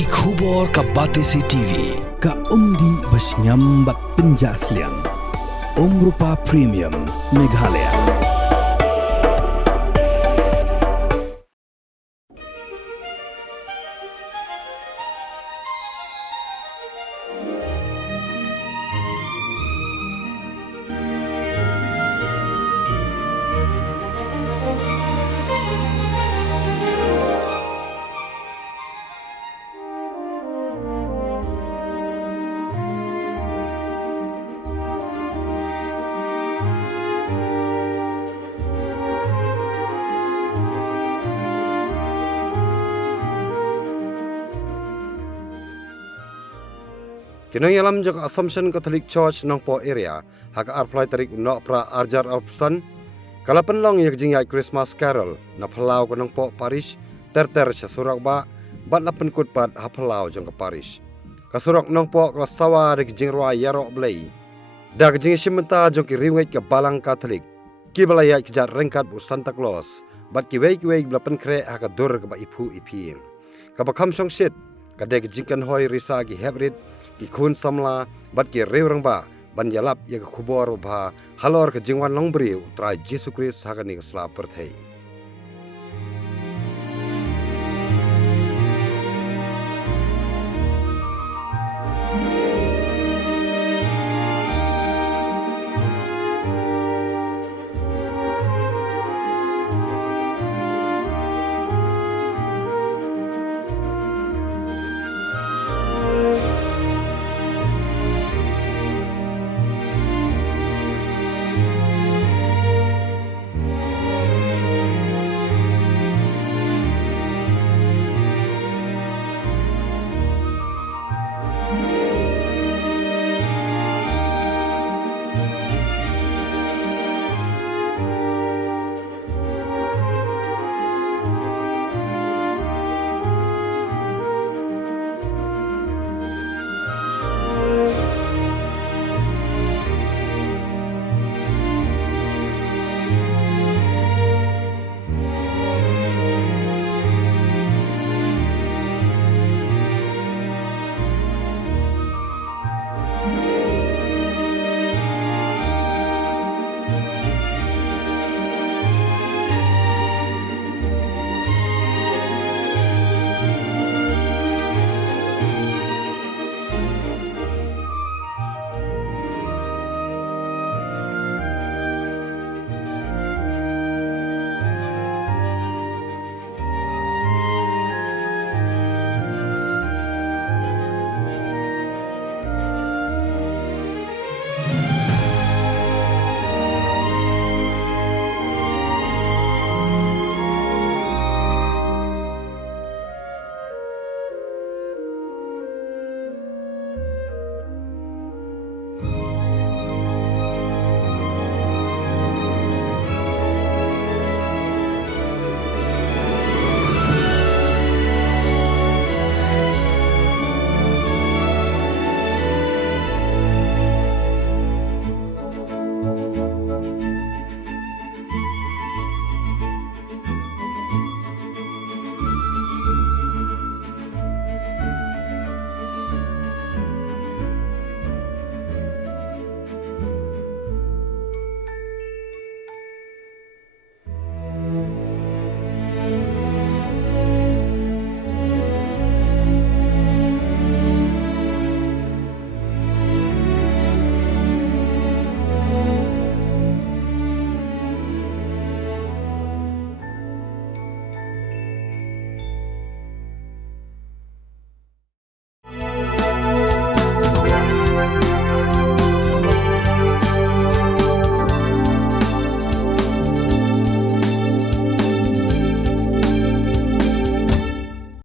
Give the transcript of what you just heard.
Ki khubor ka Batesi TV ka umdi basnyam bat penjaslian Rupa Premium Meghalaya. Kynhoi alam jok Assumption Catholic Church Nongpoh area hak arplai tarik nok pra arjar alpsan kala penlong yak jingai Christmas Carol na phalau ko Nongpoh parish ter sa Surok bat la penkut pat ha phalau jong ka parish ka Surok Nongpoh ka Sawa rik Jingrwai Ïaroh blai dak jing simenta jong ki riwet ka balang Catholic ki balaya ki jar rengkat bu Santa Claus bat ki wei bla penkre ha ka dur ka ba ipu iping ka ba kham song shit ka dek jing Kynhoi Risa ki Heprit ki kun samla bat ki reurang ba ban yalap ya khubor ba halor ke jingwan longbriu trai Jesus Christ ha ka ni ka sla perthei